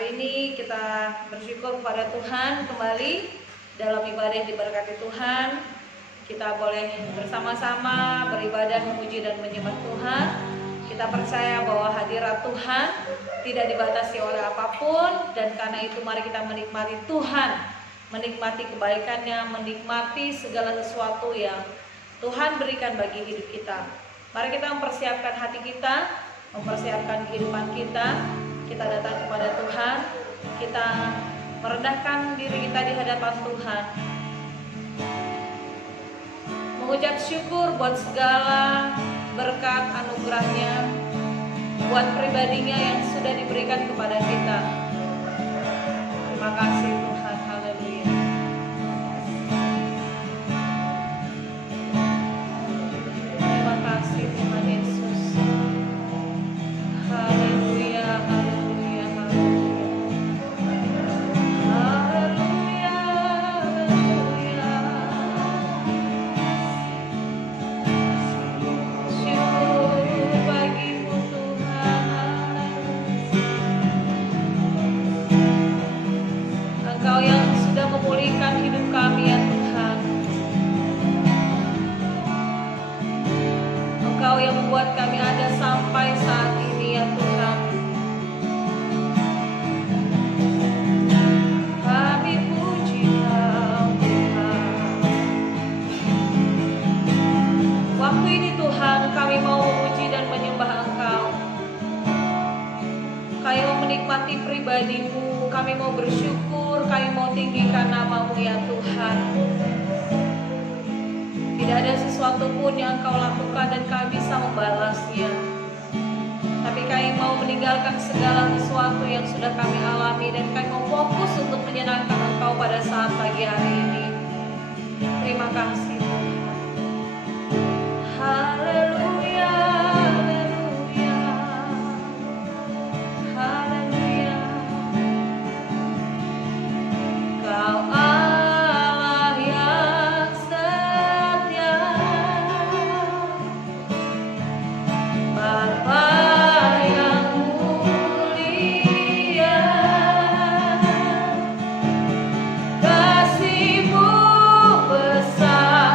Hari ini kita bersyukur kepada Tuhan kembali dalam ibadah diberkati Tuhan. Kita boleh bersama-sama beribadah, memuji dan menyembah Tuhan. Kita percaya bahwa hadirat Tuhan tidak dibatasi oleh apapun, dan karena itu mari kita menikmati Tuhan, menikmati kebaikannya, menikmati segala sesuatu yang Tuhan berikan bagi hidup kita. Mari kita mempersiapkan hati kita, mempersiapkan kehidupan kita. Kita datang kepada Tuhan, kita merendahkan diri kita di hadapan Tuhan, mengucap syukur buat segala berkat anugerahnya, buat pribadinya yang sudah diberikan kepada kita. Terima kasih Tuhan, haleluya. Terima kasih Tuhan Yesus, haleluya, haleluya, haleluya, haleluya. Syukur bagimu Tuhan, Engkau yang sudah memulihkan hidup kami ya Tuhan. Engkau yang membuat kami ada sampai saat ini ya Tuhan. Kami puji Kau Tuhan. Waktu ini Tuhan kami mau memuji dan menyembah Engkau. Kami mau menikmati pribadi-Mu, kami mau bersyukur, kami mau tinggikan nama-Mu ya Tuhan. Tidak ada sesuatu pun yang Kau lakukan dan kami bisa membalasnya. Tapi kami mau meninggalkan segala sesuatu yang sudah kami alami, dan kami mau fokus untuk menyenangkan Engkau pada saat pagi hari ini. Terima kasih Tuhan. Haleluya, haleluya, haleluya. Kau Allah yang setia, Bapa yang mulia, kasih-Mu besar.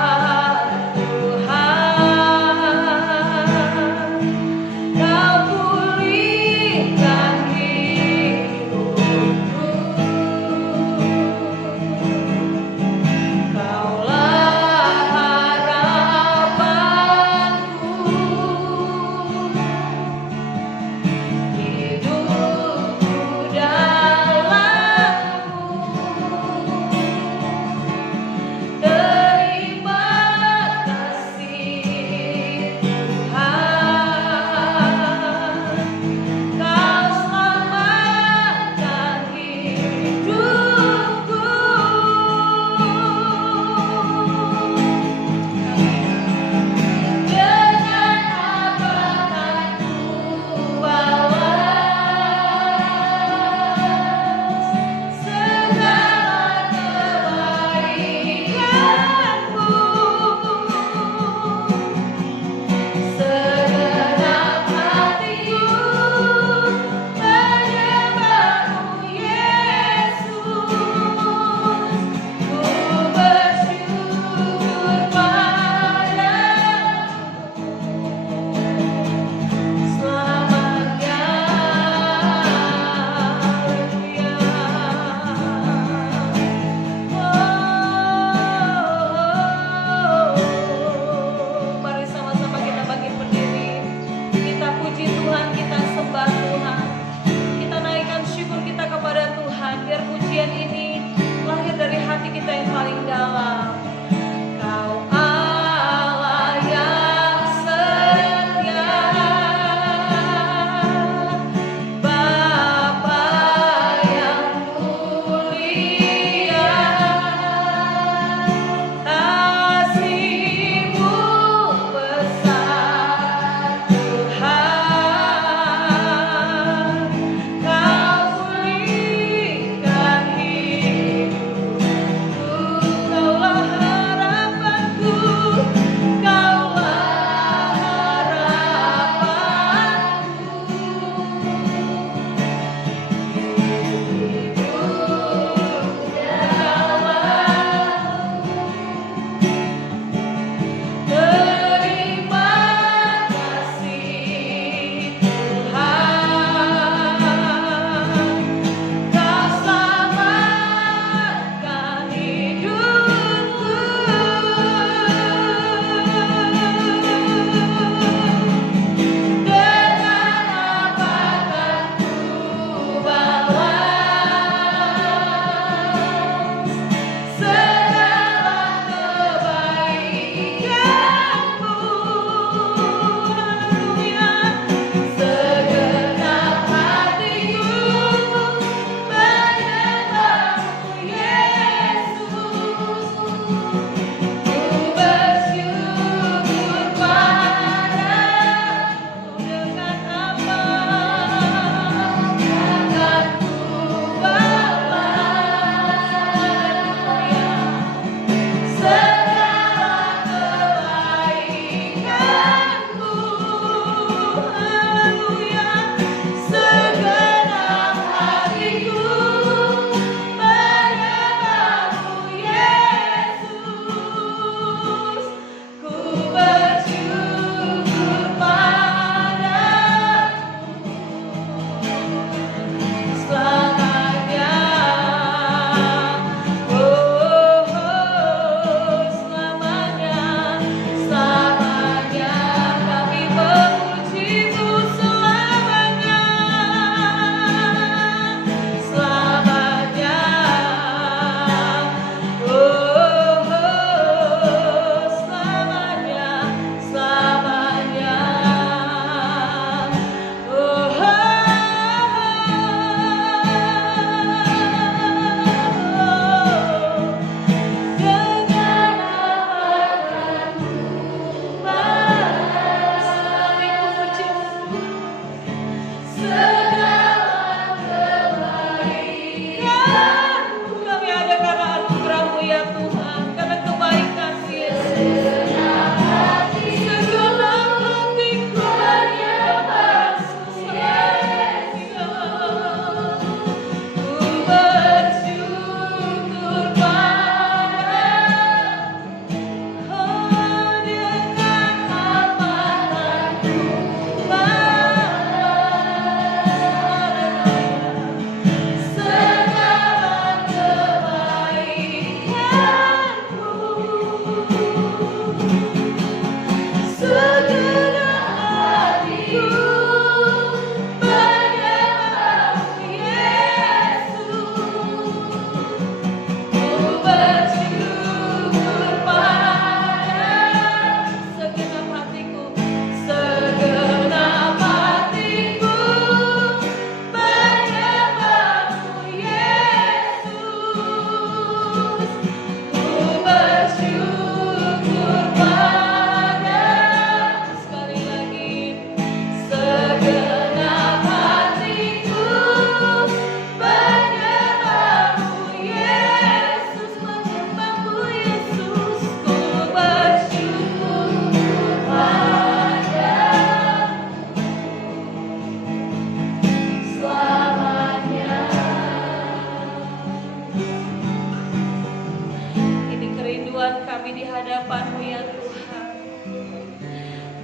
kami di hadapan-Mu ya Tuhan.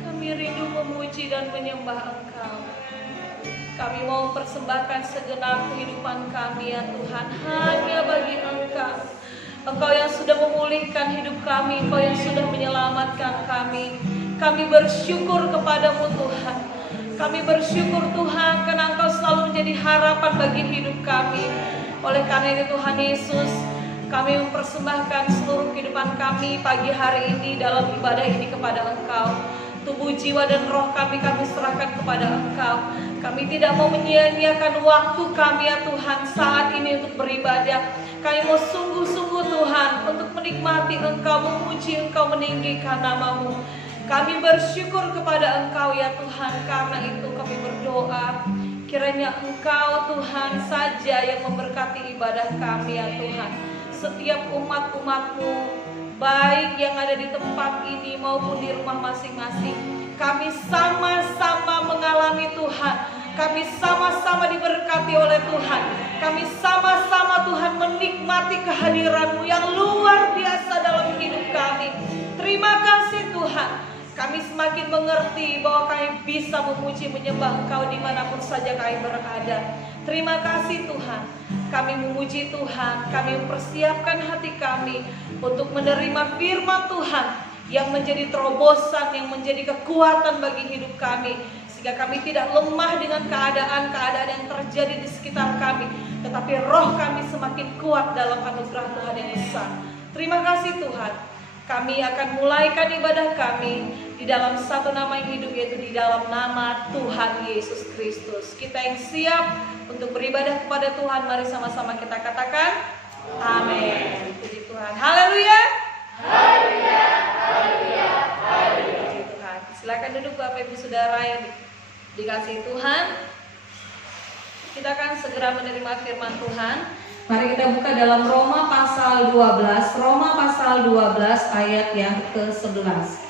Kami rindu memuji dan menyembah Engkau. Kami mau mempersembahkan segenap kehidupan kami ya Tuhan, hanya bagi Engkau. Engkau yang sudah memulihkan hidup kami, Engkau yang sudah menyelamatkan kami. Kami bersyukur kepadamu Tuhan. Kami bersyukur Tuhan karena Engkau selalu menjadi harapan bagi hidup kami. Oleh karena itu Tuhan Yesus, kami mempersembahkan seluruh kehidupan kami pagi hari ini dalam ibadah ini kepada Engkau. Tubuh, jiwa, dan roh kami serahkan kepada Engkau. Kami tidak mau menyia-nyiakan waktu kami ya Tuhan saat ini untuk beribadah. Kami mau sungguh-sungguh Tuhan untuk menikmati Engkau, memuji Engkau, meninggikan nama-Mu. Kami bersyukur kepada Engkau ya Tuhan. Karena itu kami berdoa, kiranya Engkau Tuhan saja yang memberkati ibadah kami ya Tuhan. Setiap umat-umat-Mu, baik yang ada di tempat ini maupun di rumah masing-masing, kami sama-sama mengalami Tuhan. Kami sama-sama diberkati oleh Tuhan. Kami sama-sama Tuhan menikmati kehadiran-Mu yang luar biasa dalam hidup kami. Terima kasih Tuhan. Kami semakin mengerti bahwa kami bisa memuji menyembah Engkau dimanapun saja kami berada. Terima kasih Tuhan. Kami memuji Tuhan, kami mempersiapkan hati kami untuk menerima firman Tuhan yang menjadi terobosan, yang menjadi kekuatan bagi hidup kami. Sehingga kami tidak lemah dengan keadaan-keadaan yang terjadi di sekitar kami, tetapi roh kami semakin kuat dalam anugerah Tuhan yang besar. Terima kasih Tuhan. Kami akan mulaikan ibadah kami di dalam satu nama yang hidup, yaitu di dalam nama Tuhan Yesus Kristus. Kita yang siap untuk beribadah kepada Tuhan, mari sama-sama kita katakan amin. Puji Tuhan. Haleluya. Haleluya. Haleluya. Haleluya. Puji Tuhan. Silakan duduk Bapak Ibu Saudara yang dikasihi Tuhan. Kita akan segera menerima firman Tuhan. Mari kita buka dalam Roma pasal 12. Roma pasal 12 ayat yang ke-11.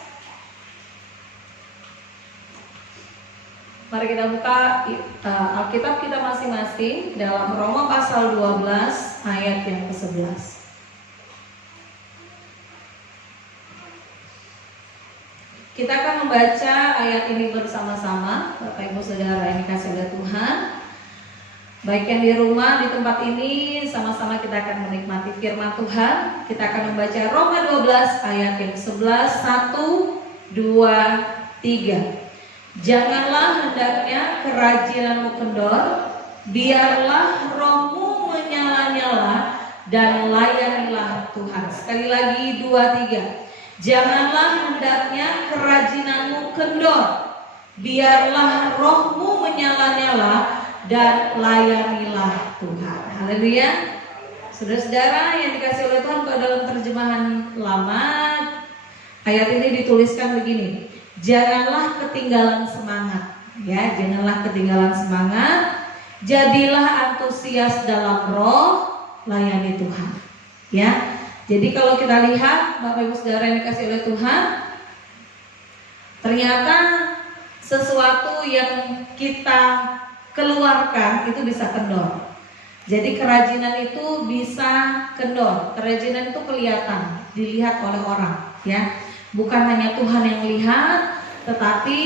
Mari kita buka Alkitab kita masing-masing dalam Roma pasal 12 ayat yang ke-11. Kita akan membaca ayat ini bersama-sama, Bapak Ibu Saudara yang dikasihi oleh Tuhan. Baik yang di rumah, di tempat ini, sama-sama kita akan menikmati firman Tuhan. Kita akan membaca Roma 12 ayat yang 11, 1, 2, 3. Janganlah hendaknya kerajinanmu kendor, biarlah rohmu menyala-nyala dan layanilah Tuhan. Sekali lagi 2, 3. Janganlah hendaknya kerajinanmu kendor, biarlah rohmu menyala-nyala dan layanilah Tuhan. Haleluya. Saudara-saudara yang dikasihi oleh Tuhan, kalau dalam terjemahan lama ayat ini dituliskan begini: janganlah ketinggalan semangat, ya, janganlah ketinggalan semangat. Jadilah antusias dalam roh, layani Tuhan. Ya. Jadi kalau kita lihat Bapak Ibu Saudara yang dikasihi oleh Tuhan, ternyata sesuatu yang kita keluarkan itu bisa kendor. Jadi kerajinan itu bisa kendor. Kerajinan itu kelihatan, dilihat oleh orang, ya. Bukan hanya Tuhan yang melihat, tetapi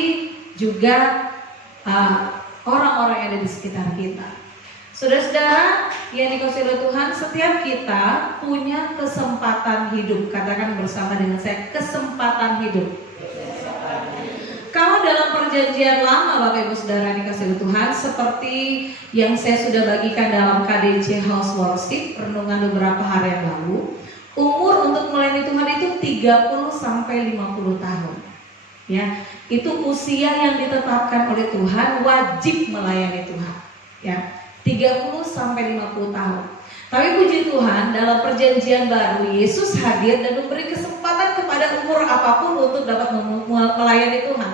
juga orang-orang yang ada di sekitar kita. Saudara-saudara yang dikasihi oleh Tuhan, setiap kita punya kesempatan hidup. Katakan bersama dengan saya, kesempatan hidup. Kalau dalam perjanjian lama Bapak Ibu Saudara dikasihi Tuhan, seperti yang saya sudah bagikan dalam KDC House Worship renungan beberapa hari yang lalu, umur untuk melayani Tuhan itu 30 sampai 50 tahun. Ya, itu usia yang ditetapkan oleh Tuhan, wajib melayani Tuhan. Ya, 30 sampai 50 tahun. Tapi puji Tuhan, dalam perjanjian baru Yesus hadir dan memberi kesempatan kepada umur apapun untuk dapat melayani Tuhan.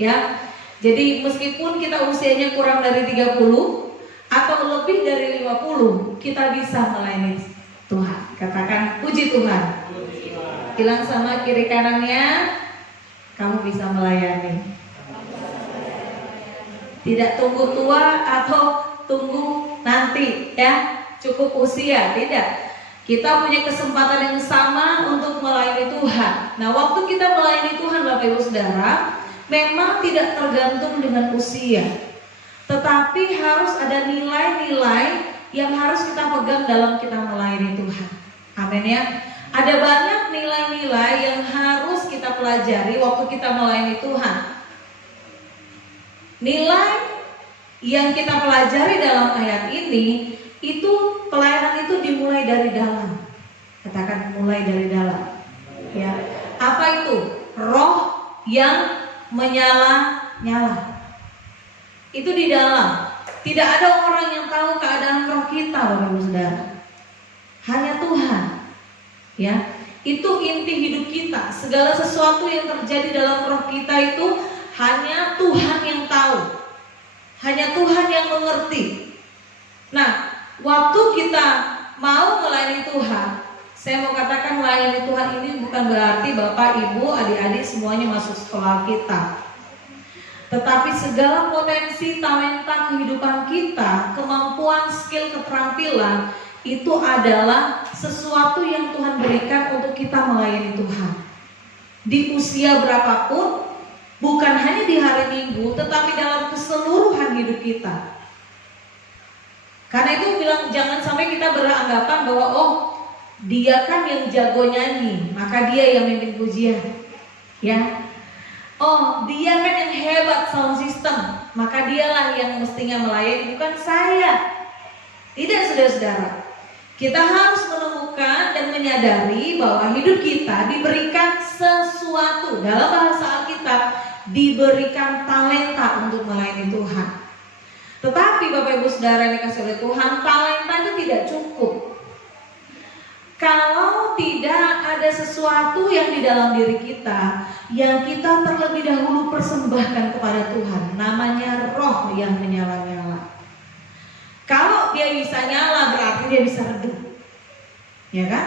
Ya. Jadi meskipun kita usianya kurang dari 30 atau lebih dari 50, kita bisa melayani Tuhan. Katakan puji Tuhan. Bilang sama kiri kanannya, kamu bisa melayani. Tidak tunggu tua atau tunggu nanti, ya. Cukup usia, tidak. Kita punya kesempatan yang sama untuk melayani Tuhan. Nah, waktu kita melayani Tuhan, Bapak Ibu Saudara, memang tidak tergantung dengan usia, tetapi harus ada nilai-nilai yang harus kita pegang dalam kita melayani Tuhan. Amin ya. Ada banyak nilai-nilai yang harus kita pelajari waktu kita melayani Tuhan. Nilai yang kita pelajari dalam ayat ini, itu pelayanan itu dimulai dari dalam. Katakan mulai dari dalam. Ya. Apa itu? Roh yang menyala-nyala. Itu di dalam. Tidak ada orang yang tahu keadaan roh kita, Bapak Ibu Saudara. Hanya Tuhan. Ya. Itu inti hidup kita. Segala sesuatu yang terjadi dalam roh kita itu hanya Tuhan yang tahu. Hanya Tuhan yang mengerti. Nah, waktu kita mau melayani Tuhan, saya mau katakan melayani Tuhan ini bukan berarti Bapak, Ibu, adik-adik semuanya masuk sekolah kita. Tetapi segala potensi, talenta kehidupan kita, kemampuan, skill, keterampilan, itu adalah sesuatu yang Tuhan berikan untuk kita melayani Tuhan. Di usia berapapun, bukan hanya di hari Minggu, tetapi dalam keseluruhan hidup kita. Karena itu bilang jangan sampai kita beranggapan bahwa oh, dia kan yang jago nyanyi, maka dia yang mimpin pujian. Ya. Oh, dia kan yang hebat sound system, maka dialah yang mestinya melayani, bukan saya. Tidak, saudara-saudara. Kita harus menemukan dan menyadari bahwa hidup kita diberikan sesuatu. Dalam bahasa Alkitab, diberikan talenta untuk melayani Tuhan. Tetapi Bapak Ibu Saudara yang dikasih oleh Tuhan, talenta itu tidak cukup. Kalau tidak ada sesuatu yang di dalam diri kita yang kita terlebih dahulu persembahkan kepada Tuhan, namanya roh yang menyala-nyala. Kalau dia bisa nyala berarti dia bisa redup. Ya kan?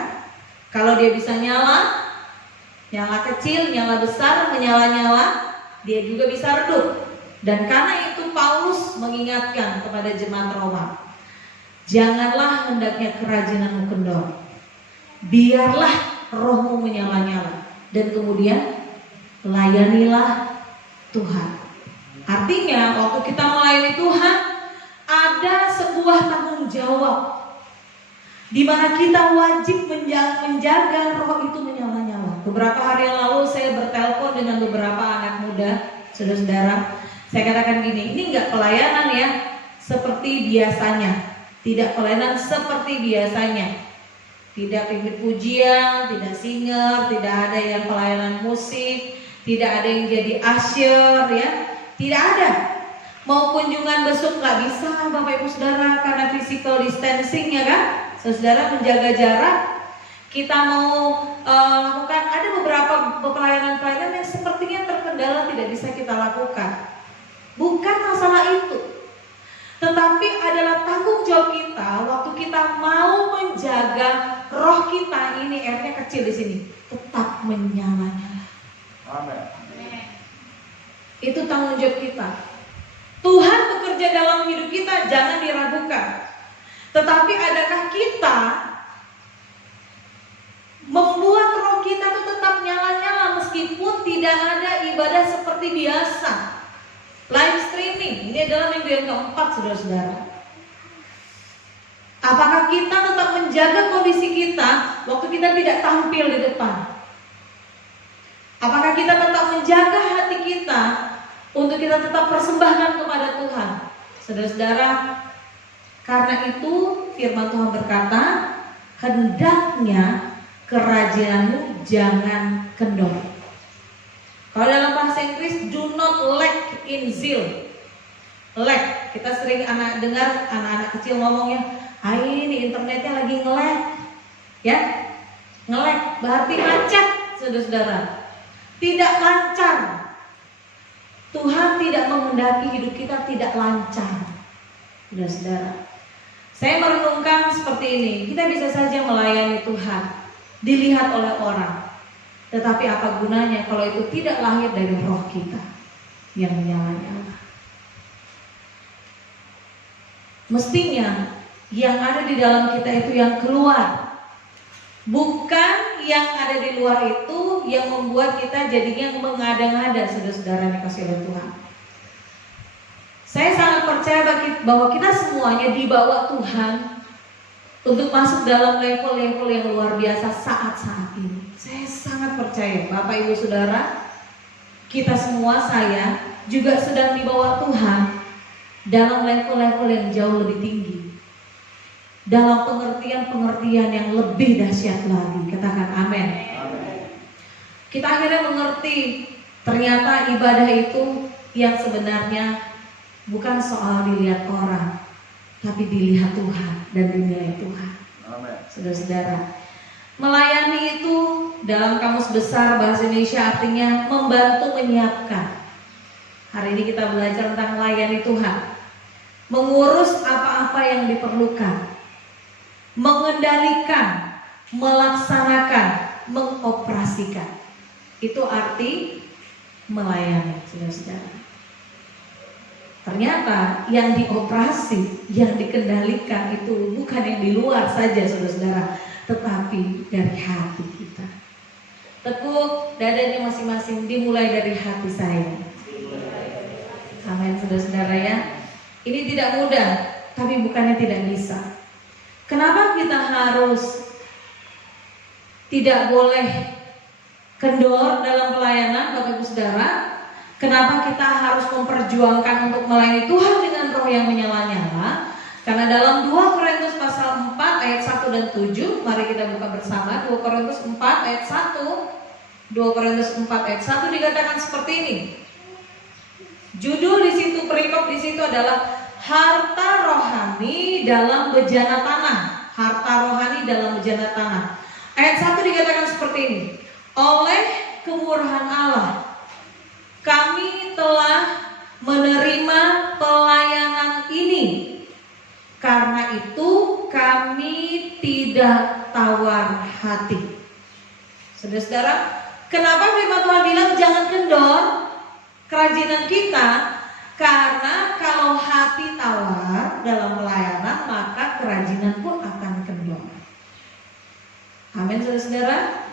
Kalau dia bisa nyala, nyala kecil, nyala besar, menyala-nyala, dia juga bisa redup. Dan karena itu Paulus mengingatkan kepada jemaat Roma, janganlah hendaknya kerajinanmu kendor, biarlah rohmu menyala-nyala, dan kemudian layanilah Tuhan. Artinya waktu kita melayani Tuhan, ada sebuah tanggung jawab di mana kita wajib menjaga roh itu menyala-nyala. Beberapa hari yang lalu saya bertelepon dengan beberapa anak muda, saudara-saudara. Saya katakan gini, ini enggak pelayanan ya seperti biasanya. Tidak pelayanan seperti biasanya. Tidak pimpin pujian, tidak singer, tidak ada yang pelayanan musik, tidak ada yang jadi usher ya. Tidak ada. Mau kunjungan besok nggak bisa Bapak Ibu Saudara karena physical distancing ya kan. Saudara menjaga jarak. Kita mau lakukan, ada beberapa pelayanan-pelayanan yang sepertinya terkendala tidak bisa kita lakukan. Bukan masalah itu, tetapi adalah tanggung jawab kita waktu kita mau menjaga roh kita ini, R-nya kecil di sini, tetap menyala-nyala. Amin. Itu tanggung jawab kita. Tuhan bekerja dalam hidup kita, jangan diragukan. Tetapi adakah kita membuat roh kita itu tetap nyala-nyala meskipun tidak ada ibadah seperti biasa? Live streaming, ini adalah minggu yang keempat, saudara-saudara. Apakah kita tetap menjaga kondisi kita waktu kita tidak tampil di depan? Apakah kita tetap menjaga hati kita untuk kita tetap persembahkan kepada Tuhan? Saudara-saudara, karena itu firman Tuhan berkata, hendaknya kerajinanmu jangan kendor. Kalau dalam bahasa Inggris, do not lack in zeal. Lack, kita sering dengar anak-anak kecil ngomongnya, ini internetnya lagi nge-lag. Ya, nge-lag berarti macet, saudara-saudara. Tidak lancar. Tuhan tidak menghendaki hidup kita tidak lancar, saudara-saudara. Saya merenungkan seperti ini, kita bisa saja melayani Tuhan, dilihat oleh orang. Tetapi apa gunanya kalau itu tidak lahir dari roh kita yang menyala-nyala? Mestinya yang ada di dalam kita itu yang keluar. Bukan yang ada di luar itu yang membuat kita jadinya mengada-ngada, saudara-saudara dikasih oleh Tuhan. Saya sangat percaya bahwa kita semuanya dibawa Tuhan untuk masuk dalam level-level yang luar biasa saat-saat ini. Saya sangat percaya, Bapak Ibu Saudara, kita semua, saya juga sedang dibawa Tuhan dalam level-level yang jauh lebih tinggi, dalam pengertian-pengertian yang lebih dahsyat lagi. Katakan amin. Kita akhirnya mengerti ternyata ibadah itu yang sebenarnya bukan soal dilihat orang, tapi dilihat Tuhan dan dinilai Tuhan. Saudara-saudara, melayani itu dalam Kamus Besar Bahasa Indonesia artinya membantu menyiapkan. Hari ini kita belajar tentang melayani Tuhan, mengurus apa-apa yang diperlukan, mengendalikan, melaksanakan, mengoperasikan. Itu arti melayani, saudara-saudara. Ternyata yang dioperasi, yang dikendalikan itu bukan yang di luar saja, saudara-saudara, tetapi dari hati kita. Tepuk dadanya masing-masing, dimulai dari hati saya. Amin, saudara-saudara ya. Ini tidak mudah, tapi bukannya tidak bisa. Kenapa kita harus tidak boleh kendor dalam pelayanan, Bapak Ibu Saudara? Kenapa kita harus memperjuangkan untuk melayani Tuhan dengan roh yang menyala-nyala? Karena dalam 2 Korintus pasal 4 ayat 1 dan 7, mari kita buka bersama 2 Korintus 4 ayat 1. 2 Korintus 4 ayat 1 dikatakan seperti ini. Judul di situ, perikop di situ adalah harta rohani dalam bejana tanah. Harta rohani dalam bejana tanah. Ayat 1 dikatakan seperti ini. Oleh kemurahan Allah, kami telah menerima pelayanan ini. Karena itu kami tidak tawar hati. Saudara-saudara, kenapa firman Tuhan bilang jangan kendor kerajinan kita? Karena kalau hati tawar dalam pelayanan, maka kerajinan pun akan kendor. Amin, saudara-saudara.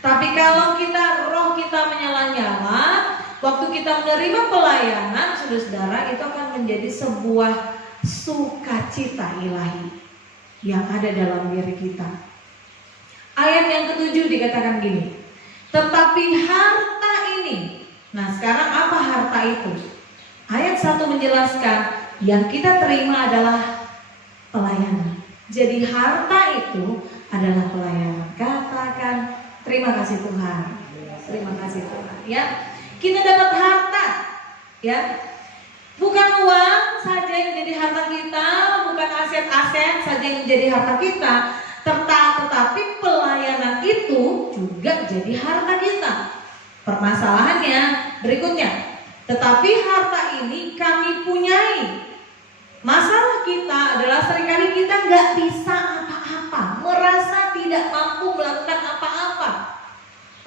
Tapi kalau roh kita menyala-nyala, waktu kita menerima pelayanan, saudara-saudara, itu akan menjadi sebuah sukacita ilahi yang ada dalam diri kita. Ayat yang ke-7 dikatakan gini, tetapi harta ini. Nah, sekarang apa harta itu? Ayat 1 menjelaskan yang kita terima adalah pelayanan. Jadi harta itu adalah pelayanan. Katakan terima kasih Tuhan. Terima kasih Tuhan. Ya, kita dapat harta. Ya, bukan uang saja yang jadi harta kita, bukan aset-aset saja yang jadi harta kita, tetapi pelayanan itu juga jadi harta kita. Permasalahannya berikutnya, tetapi harta ini kami punyai. Masalah kita adalah seringkali kita nggak bisa apa-apa, merasa tidak mampu melakukan apa-apa.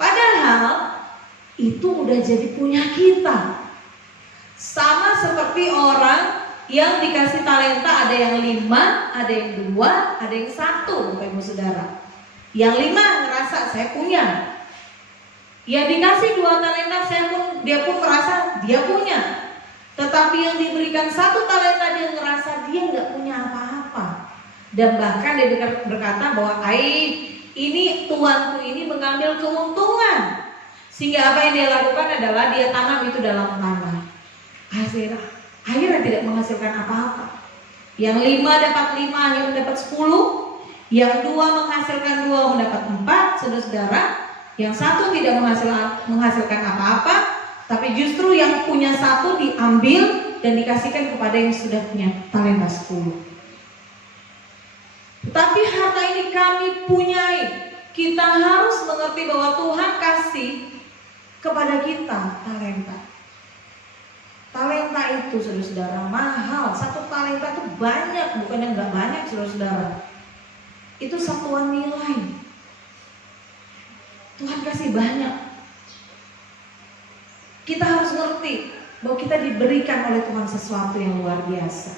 Padahal itu udah jadi punya kita. Sama seperti orang yang dikasih talenta, ada yang 5, ada yang 2, ada yang 1, Bapak Ibu Saudara. Yang 5 ngerasa saya punya. Yang dikasih 2 talenta, dia pun merasa dia punya. Tetapi yang diberikan 1 talenta, dia ngerasa dia nggak punya apa-apa. Dan bahkan dia berkata bahwa ini tuanku ini mengambil keuntungan. Sehingga apa yang dia lakukan adalah dia tanam itu dalam tanah. Akhirnya tidak menghasilkan apa-apa. Yang 5 dapat 5, akhirnya dapat 10. Yang 2 menghasilkan 2, mendapat 4, saudara-saudara. Yang 1 tidak menghasilkan apa-apa, tapi justru yang punya 1 diambil dan dikasihkan kepada yang sudah punya talenta 10. Tetapi harta ini kami punyai. Kita harus mengerti bahwa Tuhan kasih kepada kita talenta. Talenta itu, saudara-saudara, mahal. 1 talenta itu banyak, bukan yang nggak banyak, saudara-saudara. Itu satuan nilai. Tuhan kasih banyak. Kita harus ngerti bahwa kita diberikan oleh Tuhan sesuatu yang luar biasa.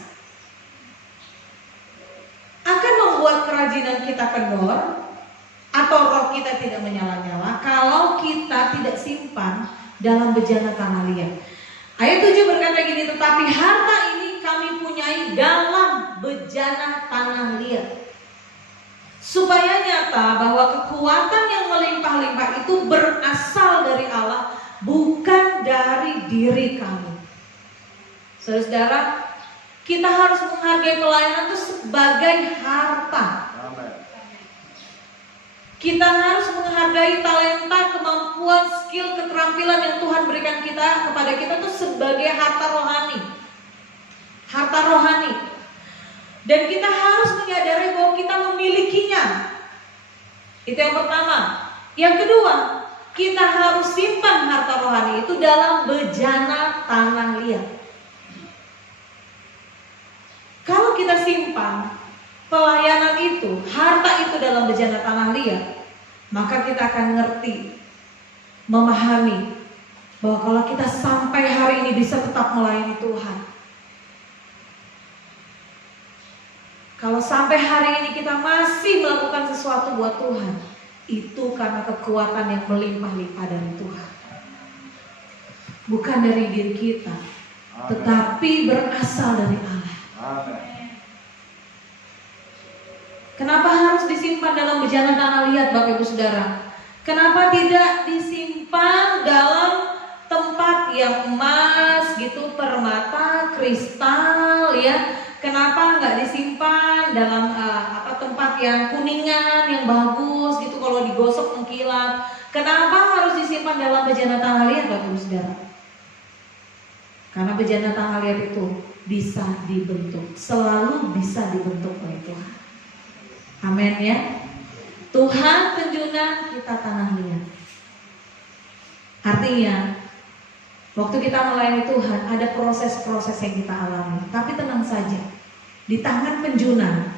Akan membuat kerajinan kita kendor, atau roh kita tidak menyala-nyala kalau kita tidak simpan dalam bejana tanah liat. Ayat 7 berkata gini, tetapi harta ini kami punyai dalam bejana tanah liat, supaya nyata bahwa kekuatan yang melimpah-limpah itu berasal dari Allah, bukan dari diri kami. Saudara-saudara, kita harus menghargai pelayanan itu sebagai harta. Kita harus menghargai talenta, kemampuan, skill, keterampilan yang Tuhan berikan kepada kita itu sebagai harta rohani. Harta rohani. Dan kita harus menyadari bahwa kita memilikinya. Itu yang pertama. Yang kedua, kita harus simpan harta rohani itu dalam bejana tanah liat. Kalau kita simpan pelayanan itu, harta itu dalam bejana tanah liat, maka kita akan ngerti, memahami bahwa kalau kita sampai hari ini bisa tetap melayani Tuhan, kalau sampai hari ini kita masih melakukan sesuatu buat Tuhan, itu karena kekuatan yang melimpah-limpah dari Tuhan, bukan dari diri kita. Amen. Tetapi berasal dari Allah. Amen. Kenapa harus disimpan dalam bejana tanah liat, Bapak Ibu Saudara? Kenapa tidak disimpan dalam tempat yang emas gitu, permata, kristal ya? Kenapa nggak disimpan dalam tempat yang kuningan, yang bagus gitu, kalau digosok mengkilat? Kenapa harus disimpan dalam bejana tanah liat, Bapak Ibu Saudara? Karena bejana tanah liat itu bisa dibentuk, selalu bisa dibentuk oleh Tuhan. Amin ya. Tuhan penjuna, kita tanah liat. Artinya, waktu kita melayani Tuhan ada proses-proses yang kita alami. Tapi tenang saja, di tangan penjuna,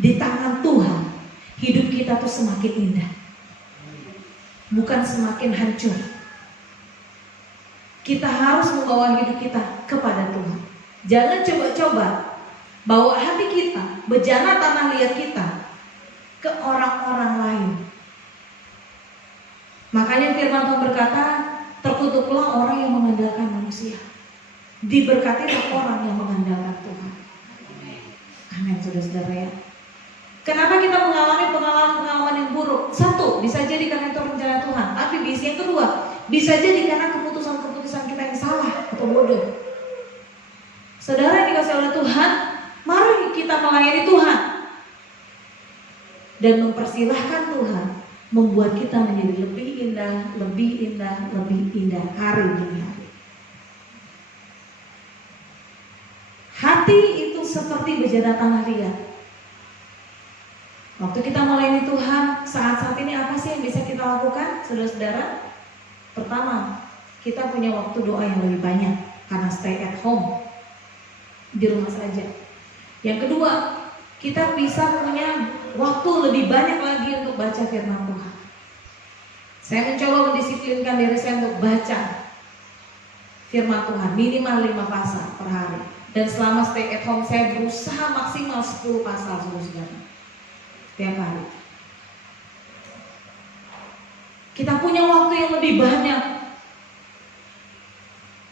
di tangan Tuhan, hidup kita tuh semakin indah, bukan semakin hancur. Kita harus membawa hidup kita kepada Tuhan. Jangan coba-coba bawa hati kita, bejana tanah liat kita, ke orang-orang lain. Makanya firman Tuhan berkata, terkutuklah orang yang mengandalkan manusia, diberkatilah orang yang mengandalkan Tuhan. Amin, saudara-saudara ya. Kenapa kita mengalami pengalaman-pengalaman yang buruk? Satu, bisa jadi karena itu rencana Tuhan. Tapi yang kedua, bisa jadi karena keputusan-keputusan kita yang salah atau bodoh. Saudara yang dikasih oleh Tuhan, mari kita melayani Tuhan dan mempersilahkan Tuhan membuat kita menjadi lebih indah, lebih indah, lebih indah hari demi hari. Hati itu seperti bejana tanah liat. Waktu kita melayani Tuhan, saat-saat ini apa sih yang bisa kita lakukan, saudara-saudara? Pertama, kita punya waktu doa yang lebih banyak karena stay at home, di rumah saja. Yang kedua, kita bisa punya waktu lebih banyak lagi untuk baca firman Tuhan. Saya mencoba mendisiplinkan diri saya untuk baca firman Tuhan minimal 5 pasal per hari. Dan selama stay at home saya berusaha maksimal 10 pasal, saudara-saudara, setiap hari. Kita punya waktu yang lebih banyak.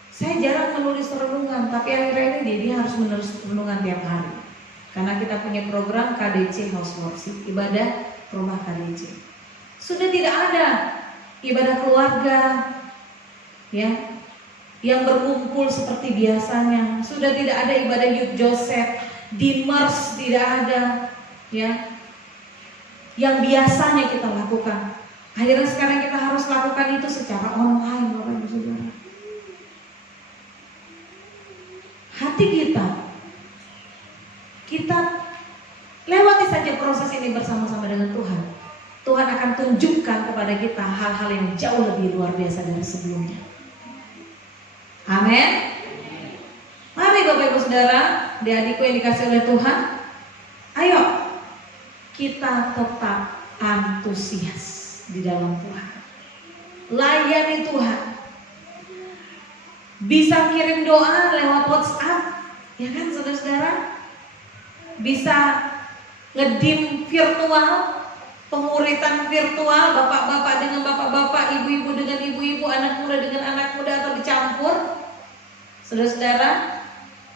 Saya jarang menulis renungan, tapi akhirnya ini dia harus menulis renungan tiap hari. Karena kita punya program KDC House Worship, ibadah rumah KDC. Sudah tidak ada ibadah keluarga ya, yang berkumpul seperti biasanya. Sudah tidak ada ibadah Youth Joseph, Dimmers tidak ada ya, yang biasanya kita lakukan. Akhirnya sekarang kita harus lakukan itu secara online, Bapak Ibu Saudara. Hati kita lewati saja proses ini bersama-sama dengan Tuhan. Tuhan akan tunjukkan kepada kita hal-hal yang jauh lebih luar biasa dari sebelumnya. Amin. Mari Bapak Ibu Saudara, adik-adikku yang dikasih oleh Tuhan, ayo kita tetap antusias di dalam Tuhan. Layani Tuhan. Bisa kirim doa lewat WhatsApp, ya kan saudara-saudara? Bisa ngedim virtual, penguritan virtual, bapak-bapak dengan bapak-bapak, ibu-ibu dengan ibu-ibu, anak muda dengan anak muda, atau dicampur, saudara-saudara.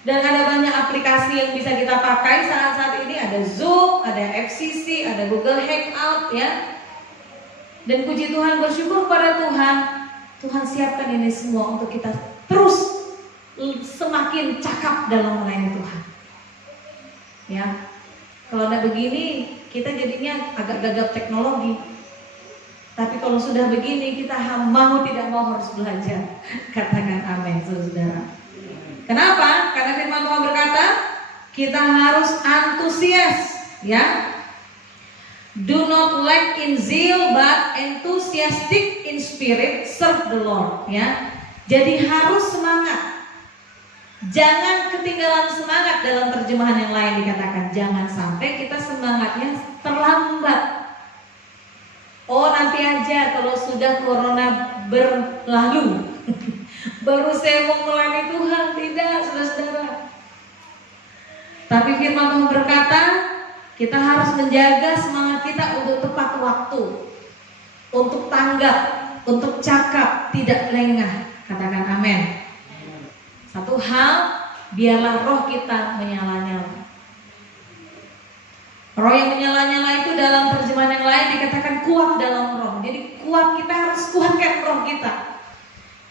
Dan ada banyak aplikasi yang bisa kita pakai saat-saat ini. Ada Zoom, ada FCC, ada Google Hangout, ya. Dan puji Tuhan, bersyukur pada Tuhan, Tuhan siapkan ini semua untuk kita terus semakin cakap dalam melayani Tuhan. Ya, kalau tidak begini, kita jadinya agak gagap teknologi. Tapi kalau sudah begini, kita mau tidak mau harus belajar. Katakan amin, saudara. Kenapa? Karena firman Tuhan berkata, kita harus antusias, ya. Do not lack in zeal, but enthusiastic in spirit, serve the Lord, ya. Jadi harus semangat. Jangan ketinggalan semangat. Dalam terjemahan yang lain dikatakan, jangan sampai kita semangatnya terlambat. Oh, nanti aja kalau sudah corona berlalu baru saya mau melayani Tuhan. Tidak, saudara-saudara. Tapi firman Tuhan berkata, kita harus menjaga semangat kita untuk tepat waktu, untuk tanggap, untuk cakap, tidak lengah. Katakan amin. Satu hal, biarlah roh kita menyala-nyala. Roh yang menyala-nyala itu dalam terjemahan yang lain dikatakan kuat dalam roh. Jadi kuat, kita harus kuatkan roh kita.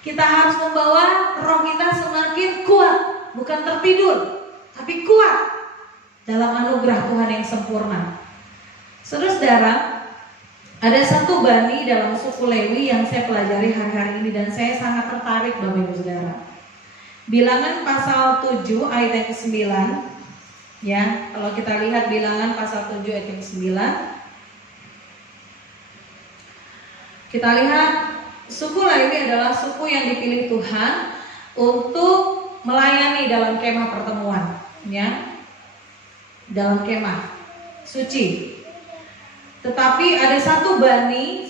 Kita harus membawa roh kita semakin kuat, bukan tertidur, tapi kuat dalam anugerah Tuhan yang sempurna. Saudara-saudara, ada satu bani dalam suku Lewi yang saya pelajari hari-hari ini dan saya sangat tertarik, Bapak Ibu Saudara. Bilangan pasal 7 ayat yang ke-9. Ya, kalau kita lihat Bilangan pasal 7 ayat yang ke-9, kita lihat suku Lewi adalah suku yang dipilih Tuhan untuk melayani dalam kemah pertemuan, ya, dalam kemah suci. Tetapi ada satu bani,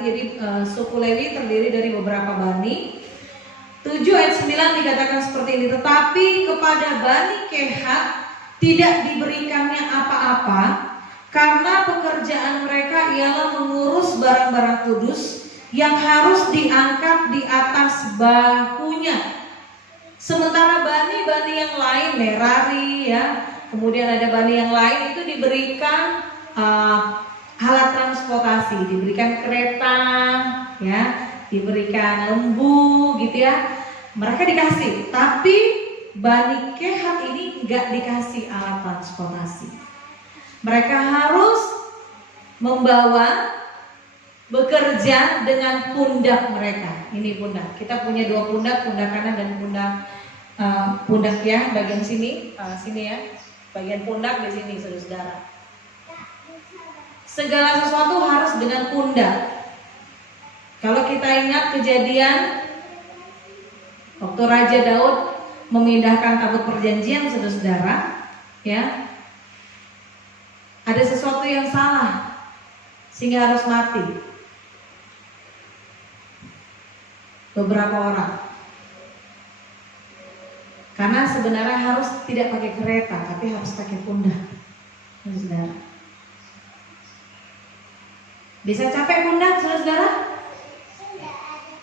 jadi suku Lewi terdiri dari beberapa bani. 7 ayat 9 dikatakan seperti ini, tetapi kepada Bani Kehat tidak diberikannya apa-apa, karena pekerjaan mereka ialah mengurus barang-barang kudus yang harus diangkat di atas bahunya. Sementara bani-bani yang lain, Merari, ya, kemudian ada bani yang lain itu diberikan alat transportasi, diberikan kereta, ya, diberikan lembu, gitu ya. Mereka dikasih, tapi Bani Kehat ini nggak dikasih alat transportasi. Mereka harus membawa, bekerja dengan pundak mereka. Ini pundak. Kita punya dua pundak, pundak kanan dan pundak ya, bagian sini, sini ya, bagian pundak di sini, saudara. Segala sesuatu harus dengan pundak. Kalau kita ingat kejadian waktu Raja Daud memindahkan tabut perjanjian, saudara-saudara, ya, ada sesuatu yang salah sehingga harus mati beberapa orang. Karena sebenarnya harus tidak pakai kereta, tapi harus pakai pundak, saudara. Bisa capek pundak, saudara?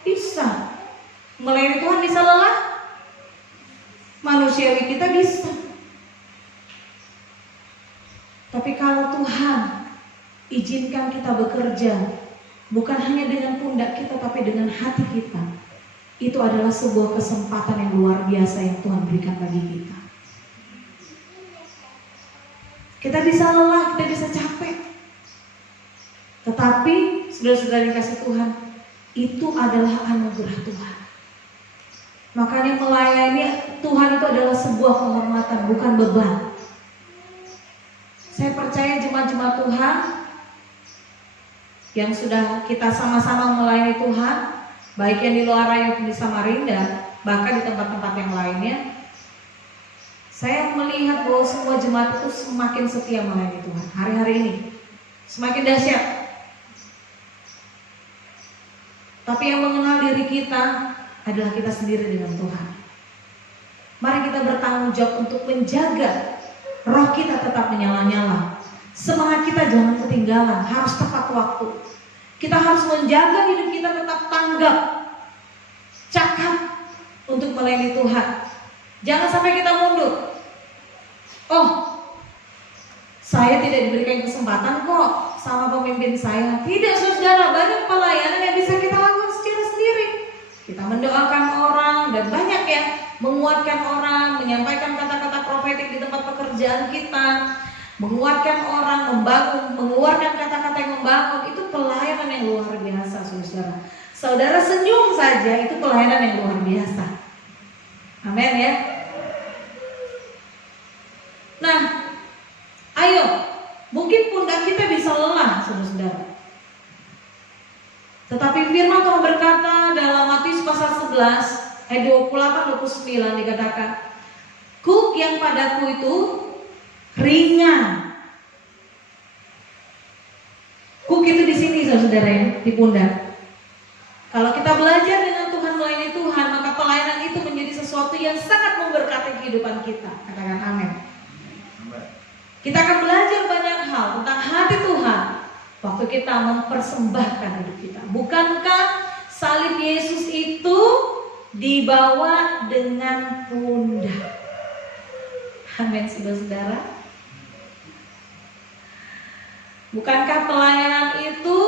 Bisa. Melayani Tuhan bisa lelah? Manusiawi kita bisa. Tapi kalau Tuhan izinkan kita bekerja, bukan hanya dengan pundak kita, tapi dengan hati kita, itu adalah sebuah kesempatan yang luar biasa yang Tuhan berikan bagi kita. Kita bisa lelah, kita bisa capek, tetapi saudara-saudara dikasih Tuhan, itu adalah anugerah Tuhan. Makanya melayani Tuhan itu adalah sebuah kehormatan, bukan beban. Saya percaya jemaat-jemaat Tuhan yang sudah kita sama-sama melayani Tuhan, baik yang di luar raya di Samarinda, bahkan di tempat-tempat yang lainnya, saya melihat bahwa semua jemaat itu semakin setia melayani Tuhan. Hari-hari ini semakin dahsyat. Tapi yang mengenal diri kita adalah kita sendiri dengan Tuhan. Mari kita bertanggung jawab untuk menjaga roh kita tetap menyala-nyala, Semangat kita jangan ketinggalan, harus tepat waktu. Kita harus menjaga hidup kita tetap tanggap, cakap untuk melayani Tuhan. Jangan sampai kita mundur. Oh, saya tidak diberikan kesempatan kok sama pemimpin saya. Tidak, saudara, banyak pelayanan yang bisa kita lakukan secara sendiri. Kita mendoakan orang dan banyak ya, menguatkan orang, menyampaikan kata-kata profetik di tempat pekerjaan kita, menguatkan orang, membangun, mengeluarkan kata-kata yang membangun. Itu pelayanan yang luar biasa, saudara. Saudara senyum saja, itu pelayanan yang luar biasa. Amin ya. Nah, ayo, mungkin pundak kita bisa lelah, saudara. Tetapi firman Tuhan berkata dalam Matius pasal 11 ayat 28-29 dikatakan, "Kuk yang padaku itu ringan." Kuk itu di sini, saudara ya, di pundak. Kalau kita belajar dengan Tuhan, melayani Tuhan, maka pelayanan itu menjadi sesuatu yang sangat memberkati kehidupan kita. Katakan amin. Kita akan belajar banyak hal tentang hati Tuhan waktu kita mempersembahkan hidup kita. Bukankah salib Yesus itu dibawa dengan pundak? Amin, saudara. Bukankah pelayanan itu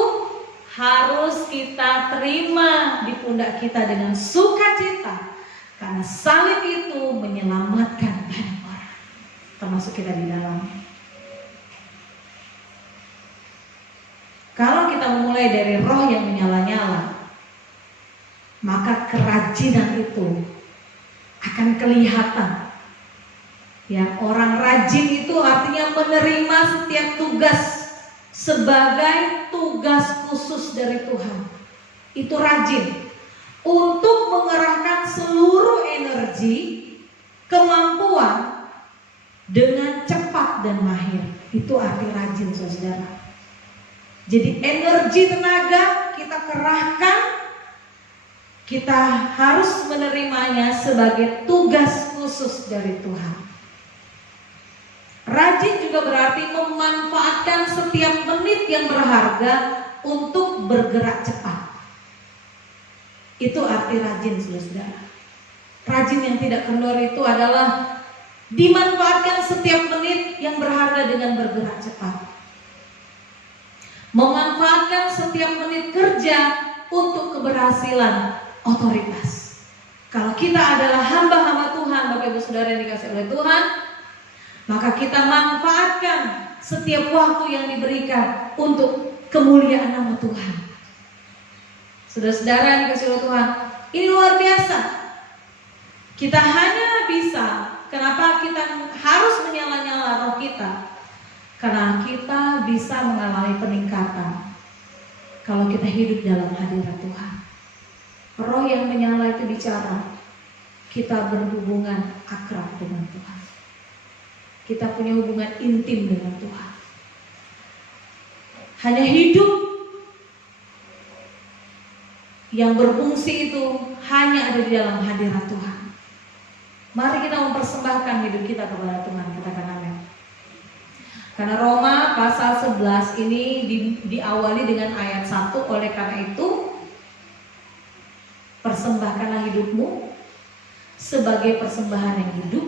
harus kita terima di pundak kita dengan sukacita? Karena salib itu menyelamatkan banyak orang, termasuk kita di dalamnya. Kalau kita memulai dari roh yang menyala-nyala, maka kerajinan itu akan kelihatan. Ya, orang rajin itu artinya menerima setiap tugas sebagai tugas khusus dari Tuhan. Itu rajin untuk mengerahkan seluruh energi, kemampuan dengan cepat dan mahir. Itu arti rajin, saudara. Jadi energi tenaga kita kerahkan, kita harus menerimanya sebagai tugas khusus dari Tuhan. Rajin juga berarti memanfaatkan setiap menit yang berharga untuk bergerak cepat. Itu arti rajin, saudara. Rajin yang tidak kendor itu adalah dimanfaatkan setiap menit yang berharga dengan bergerak cepat. Memanfaatkan setiap menit kerja untuk keberhasilan otoritas. Kalau kita adalah hamba-hamba Tuhan, Bapak Ibu Saudara yang dikasihi oleh Tuhan, maka kita manfaatkan setiap waktu yang diberikan untuk kemuliaan nama Tuhan. Saudara-saudara yang dikasihi oleh Tuhan, ini luar biasa. Kita hanya bisa, kenapa kita harus menyala-nyala roh kita? Karena kita bisa mengalami peningkatan kalau kita hidup dalam hadirat Tuhan. Roh yang menyala itu bicara, kita berhubungan akrab dengan Tuhan. Kita punya hubungan intim dengan Tuhan. Hanya hidup yang berfungsi itu hanya ada di dalam hadirat Tuhan. Mari kita mempersembahkan hidup kita kepada Tuhan. Katakan amin. Karena Roma pasal 11 ini diawali dengan ayat 1. Oleh karena itu, persembahkanlah hidupmu sebagai persembahan yang hidup,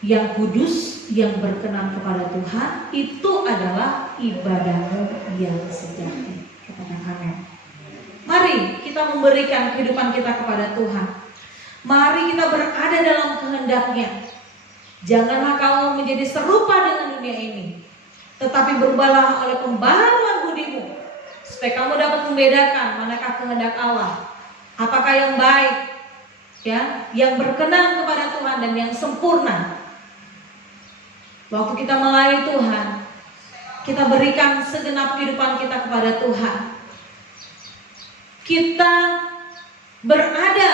yang kudus, yang berkenan kepada Tuhan. Itu adalah ibadahmu yang sejati. Katakan amin. Mari kita memberikan kehidupan kita kepada Tuhan. Mari kita berada dalam kehendak-Nya. Janganlah kamu menjadi serupa dengan dunia ini, tetapi berubahlah oleh pembaharuan budimu, supaya kamu dapat membedakan manakah kehendak Allah, apakah yang baik, ya, yang berkenan kepada Tuhan dan yang sempurna. Waktu kita melayani Tuhan, kita berikan segenap kehidupan kita kepada Tuhan. Kita berada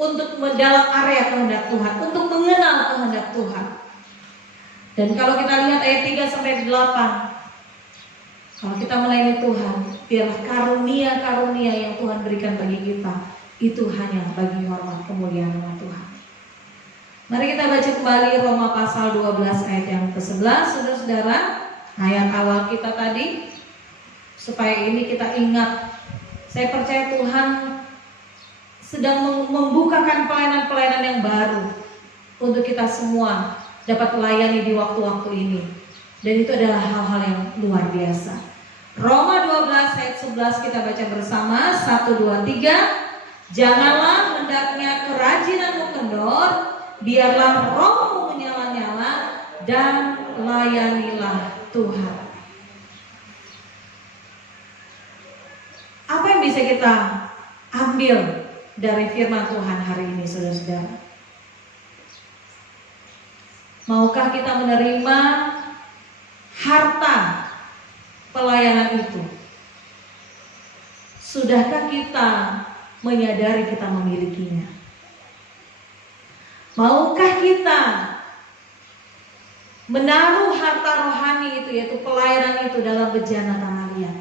untuk dalam area kehendak Tuhan, untuk mengenal kehendak Tuhan. Dan kalau kita lihat ayat 3-8, kalau kita melayani Tuhan, biarlah karunia-karunia yang Tuhan berikan bagi kita itu hanya bagi hormat kemuliaan nama Tuhan. Mari kita baca kembali Roma pasal 12 ayat yang ke-11, saudara-saudara. ayat awal kita tadi, supaya ini kita ingat. Saya percaya Tuhan sedang membukakan pelayanan-pelayanan yang baru untuk kita semua dapat melayani di waktu-waktu ini. Dan itu adalah hal-hal yang luar biasa. Roma 12 ayat 11 kita baca bersama. 1, 2, 3. Janganlah hendaknya kerajinanmu kendor, biarlah rohmu menyala-nyala, dan layanilah Tuhan. Apa yang bisa kita ambil dari firman Tuhan hari ini, saudara-saudara? Maukah kita menerima harta pelayanan itu? Sudahkah kita menyadari kita memilikinya? Maukah kita menaruh harta rohani itu, yaitu pelayanan itu, dalam bejana tanah liat?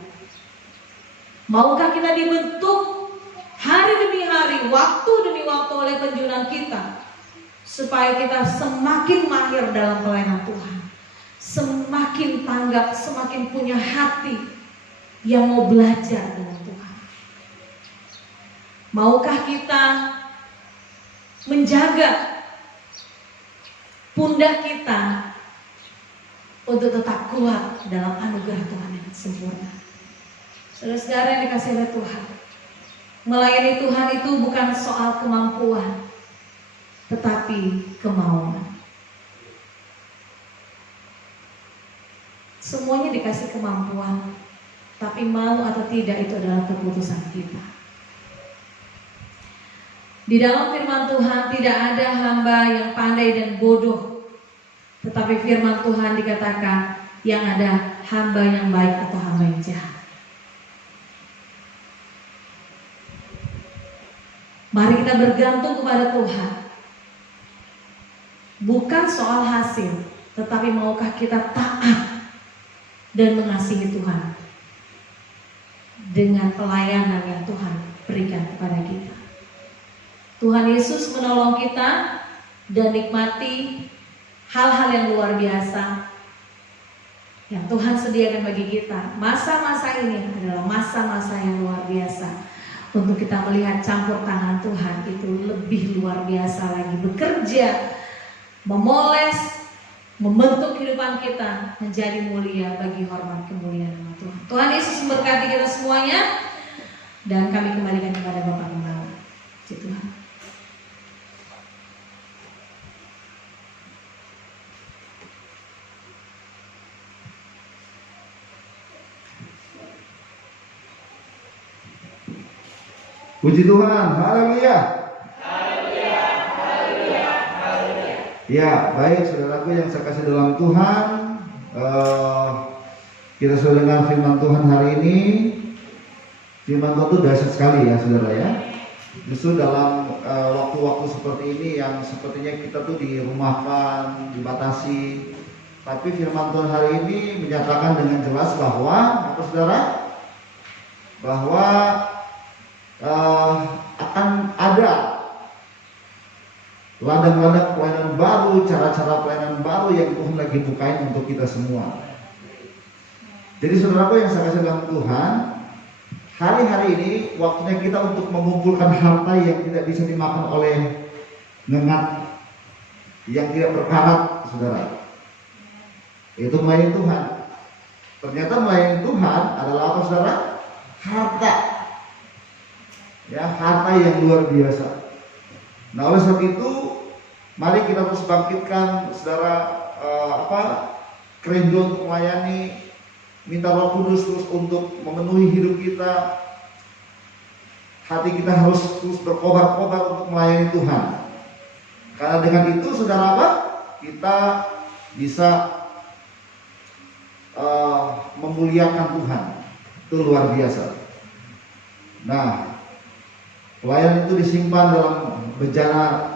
Maukah kita dibentuk hari demi hari, waktu demi waktu oleh penjunan kita, supaya kita semakin mahir dalam pelayanan Tuhan, semakin tanggap, semakin punya hati yang mau belajar dengan Tuhan? Maukah kita menjaga pundak kita untuk tetap kuat dalam anugerah Tuhan yang sempurna? Saudara-saudara yang dikasihi oleh Tuhan, melayani Tuhan itu bukan soal kemampuan, tetapi kemauan. Semuanya dikasih kemampuan, tapi mau atau tidak itu adalah keputusan kita. Di dalam firman Tuhan tidak ada hamba yang pandai dan bodoh, tetapi firman Tuhan dikatakan yang ada hamba yang baik atau hamba yang jahat. Mari kita bergantung kepada Tuhan. Bukan soal hasil, tetapi maukah kita taat dan mengasihi Tuhan dengan pelayanan yang Tuhan berikan kepada kita. Tuhan Yesus menolong kita dan nikmati hal-hal yang luar biasa yang Tuhan sediakan bagi kita. Masa-masa ini adalah masa-masa yang luar biasa untuk kita melihat campur tangan Tuhan itu lebih luar biasa lagi, bekerja, memoles, membentuk kehidupan kita menjadi mulia bagi hormat kemuliaan nama Tuhan. Tuhan Yesus memberkati kita semuanya, dan kami kembalikan kepada Bapak Gembala. Puji Tuhan. Puji Tuhan, haleluya. Ya, baik saudaraku yang saya kasih dalam Tuhan, kita sudah dengar firman Tuhan hari ini. Firman Tuhan itu dahsyat sekali ya saudara ya. Justru dalam waktu-waktu seperti ini yang sepertinya kita tuh dirumahkan, dibatasi, tapi firman Tuhan hari ini menyatakan dengan jelas bahwa apa saudara? Bahwa akan ada ladang-ladang pelayanan baru, cara-cara pelayanan baru yang Tuhan lagi bukain untuk kita semua. Jadi saudaraku yang saya kasih dalam Tuhan, hari-hari ini waktunya kita untuk mengumpulkan harta yang tidak bisa dimakan oleh ngengat, yang tidak berkarat, saudara. Itu melayani Tuhan. Ternyata melayani Tuhan adalah apa saudara? Harta. Ya, harta yang luar biasa. Nah, oleh sebab itu, mari kita terus bangkitkan, saudara, kerinduan untuk melayani, minta Roh Kudus terus untuk memenuhi hidup kita. Hati kita harus terus berkobar-kobar untuk melayani Tuhan. Karena dengan itu, saudara apa? Kita bisa memuliakan Tuhan. Itu luar biasa. Nah, pelayanan itu disimpan dalam bejana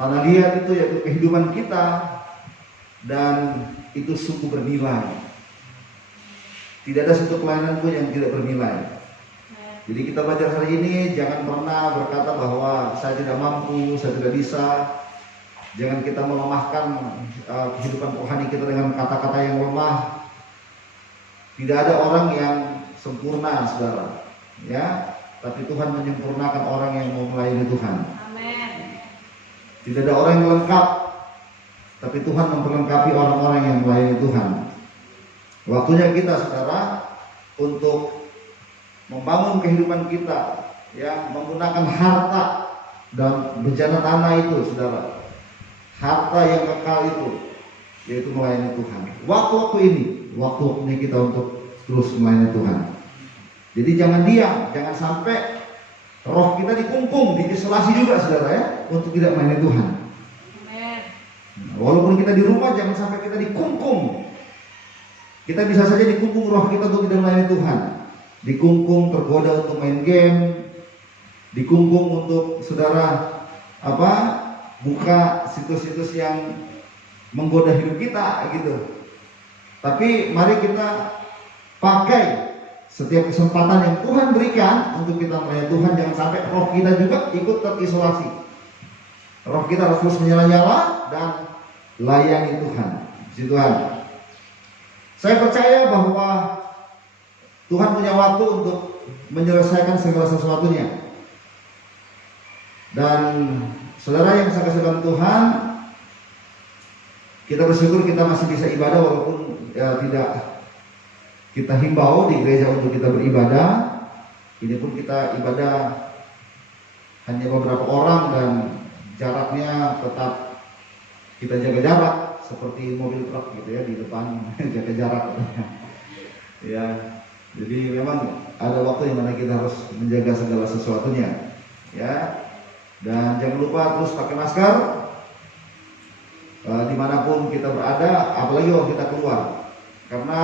tanah liat itu, yaitu kehidupan kita, dan itu sungguh bernilai. Tidak ada satu pelayanan pun yang tidak bernilai. Jadi kita belajar hari ini, jangan pernah berkata bahwa saya tidak mampu, saya tidak bisa. Jangan kita melemahkan kehidupan rohani kita dengan kata-kata yang lemah. Tidak ada orang yang sempurna, saudara. Ya, tapi Tuhan menyempurnakan orang yang mau melayani Tuhan. Amin. Tidak ada orang yang lengkap, tapi Tuhan memperlengkapi orang-orang yang melayani Tuhan. Waktunya kita, saudara, untuk membangun kehidupan kita, ya, menggunakan harta dan bejana tanah itu, saudara. Harta yang kekal itu, yaitu melayani Tuhan. Waktu-waktu ini, waktu-waktunya kita untuk terus melayani Tuhan. Jadi jangan diam, jangan sampai roh kita dikungkung, diisolasi juga, saudara, ya, untuk tidak melayani Tuhan. Amin. Walaupun kita di rumah, jangan sampai kita dikungkung. Kita bisa saja dikungkung roh kita untuk tidak melayani Tuhan. Dikungkung, tergoda untuk main game, dikungkung untuk, saudara, buka situs-situs yang menggoda hidup kita, gitu. Tapi mari kita pakai setiap kesempatan yang Tuhan berikan untuk kita melayani Tuhan. Jangan sampai roh kita juga ikut terisolasi. Roh kita harus terus menyala-nyala dan layani Tuhan. Puji Tuhan. Saya percaya bahwa Tuhan punya waktu untuk menyelesaikan segala sesuatunya. Dan saudara yang saya kasih dalam Tuhan, kita bersyukur kita masih bisa ibadah walaupun tidak kita himbau di gereja untuk kita beribadah. Ini pun kita ibadah hanya beberapa orang dan jaraknya tetap kita jaga jarak seperti mobil truk gitu ya, di depan jaga jarak. Ya, jadi memang ada waktu yang mana kita harus menjaga segala sesuatunya, ya. Dan jangan lupa terus pakai masker dimanapun kita berada, apalagi waktu kita keluar, karena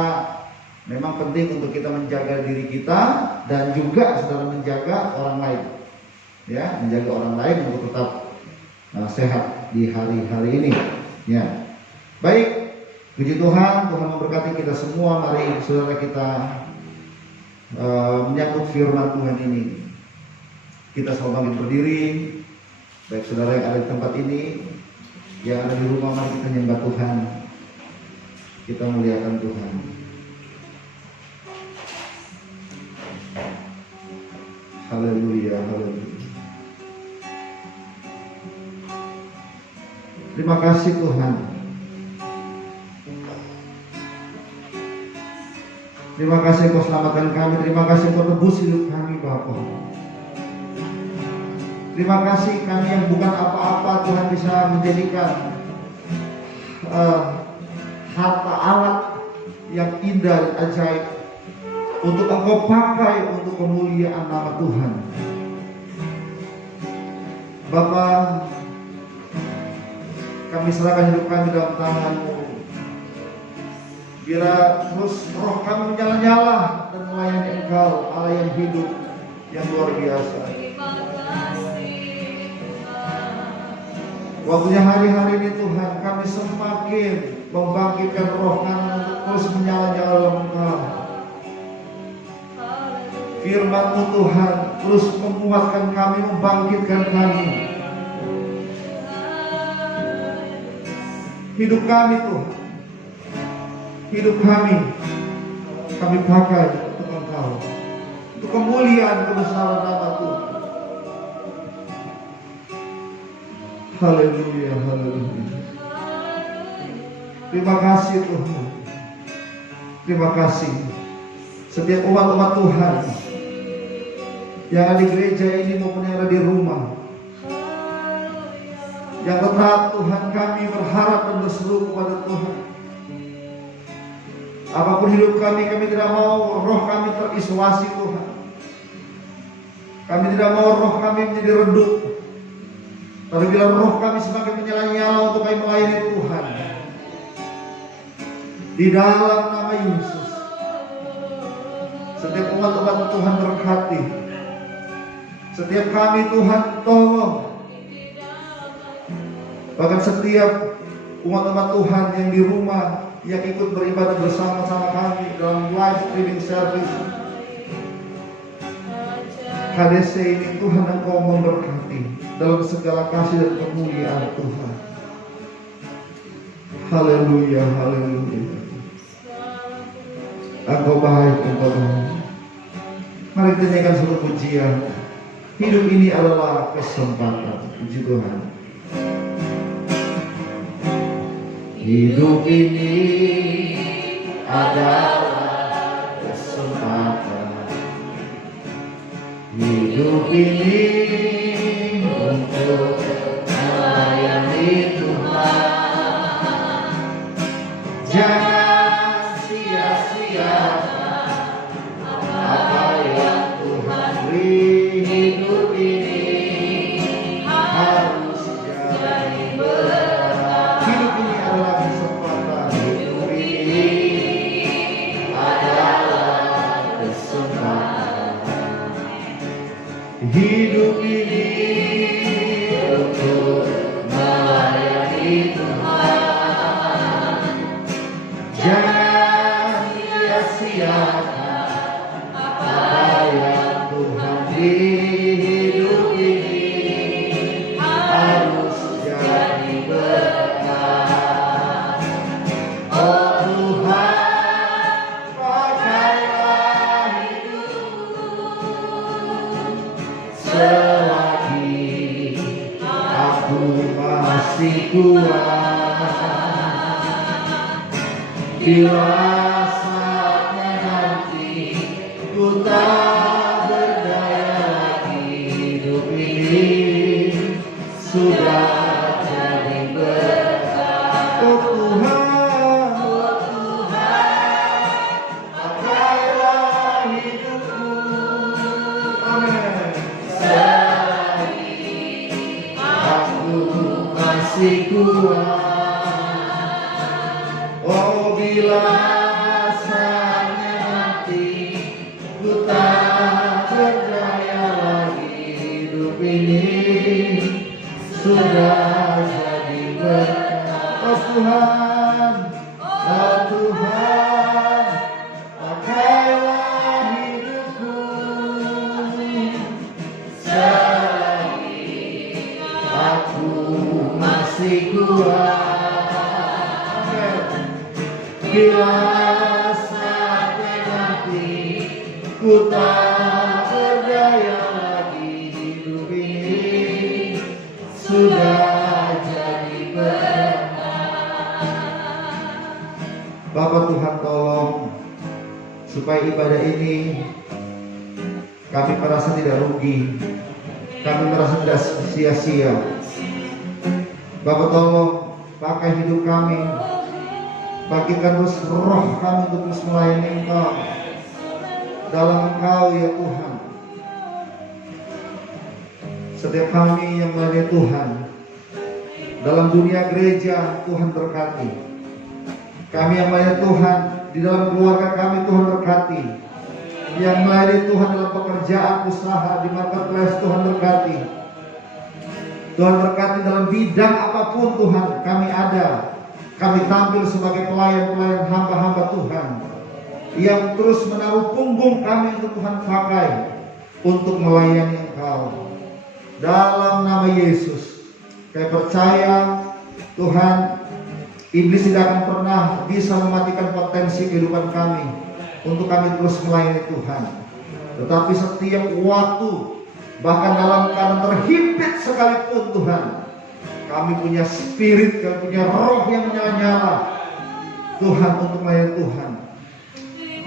memang penting untuk kita menjaga diri kita dan juga saudara menjaga orang lain, ya, menjaga orang lain untuk tetap sehat di hari-hari ini, ya. Baik, puji Tuhan, Tuhan memberkati kita semua. Mari saudara kita menyambut firman Tuhan ini. Kita selalu bangkit berdiri. Baik saudara yang ada di tempat ini, yang ada di rumah, mari kita nyembah Tuhan. Kita muliakan Tuhan. Haleluya, haleluya. Terima kasih Tuhan. Terima kasih Kau selamatkan kami. Terima kasih Kau tebus hidup kami, Bapa. Terima kasih kami yang bukan apa-apa, Tuhan, bisa menjadikan harta alat yang indah dan ajaib untuk Engkau pakai untuk kemuliaan nama Tuhan. Bapa, kami serahkan hidup kami dalam tangan-Mu. Biar terus roh kami menyala-nyala dan melayani Engkau, Allah yang hidup, yang luar biasa. Waktunya hari-hari ini Tuhan, kami semakin membangkitkan roh kami untuk terus menyala-nyala dalam Engkau. Firman-Mu Tuhan terus menguatkan kami, membangkitkan kami. Hidup kami Tuhan, hidup kami pakai untuk Engkau, untuk kemuliaan kebesaran nama Tuhan. Haleluya, haleluya. Terima kasih Tuhan. Terima kasih setiap umat-umat Tuhan yang ada di gereja ini maupun yang ada di rumah, yang tetap Tuhan kami berharap dan berseru kepada Tuhan. Apapun hidup kami tidak mau roh kami terisolasi Tuhan. Kami tidak mau roh kami menjadi redup. Tapi bila roh kami semakin menyala-nyala untuk kami melayani Tuhan, di dalam nama Yesus, setiap umat-umat Tuhan berkati. Setiap kami Tuhan tolong. Bahkan setiap umat-umat Tuhan yang di rumah, yang ikut beribadah bersama-sama kami dalam live streaming service HDC ini, Tuhan Engkau memberkati dalam segala kasih dan kemuliaan Tuhan. Haleluya, haleluya. Engkau baik, Engkau baik. Mari kita nyanyikan suatu pujian. Hidup ini adalah kesempatan. Puji Tuhan. Hidup ini adalah kesempatan. Hidup ini untuk melayani Tuhan. Jangan sia-siakan apa yang Tuhan beri. Hidup ini harus jadi berkah. Hidup ini adalah kesempatan. Hidup ini adalah kesempatan. Hidup ini untuk melayani Tuhan. Jangan sia-siakan apa yang Tuhan beri. Hidup ini harus jadi berkah. Oh Tuhan, pakailah hidupku selagi aku masih kuat. Bila saatnya nanti ku tak berdaya lagi, hidup ini sudah jadi berkah. Oh Tuhan, pakailah hidupku. Amin. Selagi aku masih kuat. Oh bila saatnya nanti ku tak berdaya lagi, hidup ini sudah jadi berkah. Oh Tuhan, oh Tuhan, pakailah hidupku selagi aku masih kuat. Bila saatnya nanti ku tak berdaya lagi, hidup ini sudah jadi berkah. Bapak Tuhan, tolong supaya ibadah ini kami merasa tidak rugi, kami merasa tidak sia-sia. Bapak tolong pakai hidup kami, bangkitkan terus roh kami untuk terus melayani Engkau dalam Engkau ya Tuhan. Setiap kami yang melayani Tuhan dalam dunia gereja, Tuhan berkati. Kami yang melayani Tuhan di dalam keluarga kami, Tuhan berkati. Yang melayani Tuhan dalam pekerjaan, usaha, di marketplace, Tuhan berkati. Tuhan berkati dalam bidang apapun Tuhan kami ada. Kami tampil sebagai pelayan-pelayan hamba-hamba Tuhan yang terus menaruh punggung kami untuk Tuhan pakai untuk melayani Engkau. Dalam nama Yesus, kami percaya Tuhan, iblis tidak akan pernah bisa mematikan potensi kehidupan kami untuk kami terus melayani Tuhan. Tetapi setiap waktu, bahkan dalam keadaan terhimpit sekalipun Tuhan, kami punya spirit, kami punya roh yang menyala-nyala Tuhan untuk melayani Tuhan.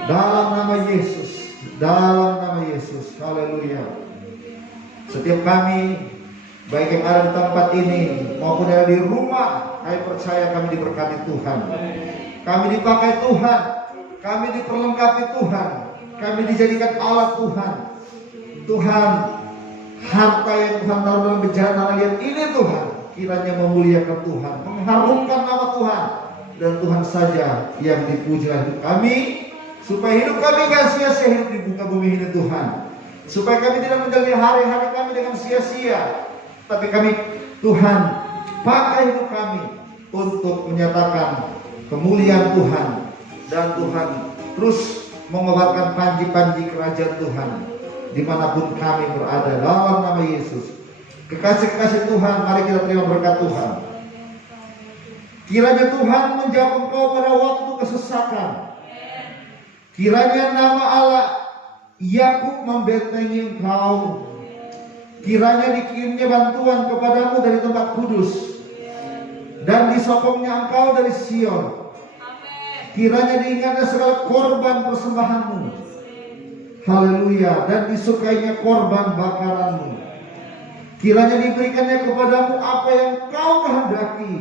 Dalam nama Yesus, dalam nama Yesus, haleluya. Setiap kami, baik yang ada di tempat ini maupun yang ada di rumah, kami percaya kami diberkati Tuhan. Kami dipakai Tuhan, kami diperlengkapi Tuhan, kami dijadikan alat Tuhan. Tuhan, harta yang Tuhan taruh dalam bejana lihat ini Tuhan, kiranya memuliakan Tuhan, mengharumkan nama Tuhan, dan Tuhan saja yang dipuji hidup kami, supaya hidup kami gak sia-sia hidup di muka bumi ini Tuhan, supaya kami tidak menjalani hari-hari kami dengan sia-sia, tapi kami Tuhan pakai hidup kami untuk menyatakan kemuliaan Tuhan, dan Tuhan terus mengobarkan panji-panji kerajaan Tuhan dimanapun kami berada, dalam nama Yesus. Kekasih-kekasih Tuhan, mari kita terima berkat Tuhan. Kiranya Tuhan menjawab engkau pada waktu kesesakan. Kiranya nama Allah Yakub membentengi engkau. Kiranya dikirimnya bantuan kepadamu dari tempat kudus, dan disokongnya engkau dari Sion. Kiranya diingatnya segala korban persembahanmu. Haleluya. Dan disukainya korban bakaranmu. Kiranya diberikannya kepadamu apa yang kau kehendaki,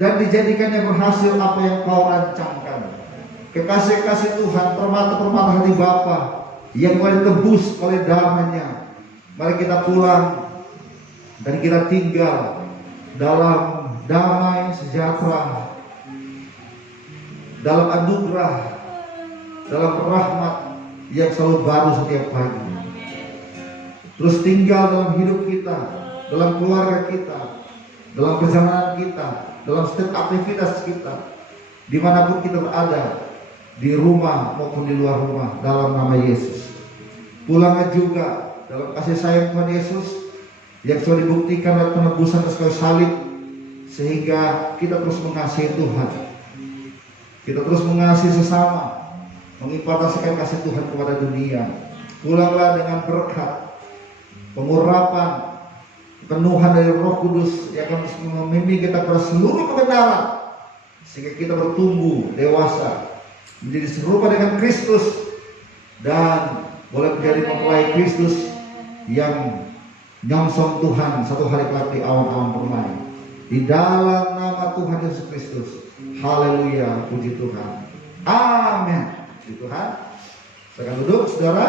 dan dijadikannya berhasil apa yang kau rancangkan. Kekasih-kasih Tuhan, permata-permata hati Bapa yang boleh tebus oleh darahnya, mari kita pulang dan kita tinggal dalam damai sejahtera, dalam anugerah, dalam rahmat yang selalu baru setiap pagi. Terus tinggal dalam hidup kita, dalam keluarga kita, dalam perjalanan kita, dalam setiap aktivitas kita, dimanapun kita berada, di rumah maupun di luar rumah, dalam nama Yesus. Pulanglah juga dalam kasih sayang Tuhan Yesus yang sudah dibuktikan oleh penebusan kayu salib, sehingga kita terus mengasihi Tuhan, kita terus mengasihi sesama, mengimpartasikan kasih Tuhan kepada dunia. Pulanglah dengan berkat, pengurapan, penuhan dari Roh Kudus yang akan memimpin kita pada seluruh kebenaran, sehingga kita bertumbuh dewasa menjadi serupa dengan Kristus, dan boleh menjadi mempelai Kristus yang nyongsong Tuhan satu hari kelak di awan-awan permai. Di dalam nama Tuhan Yesus Kristus. Haleluya, puji Tuhan. Amin. Puji Tuhan. Silakan duduk, saudara.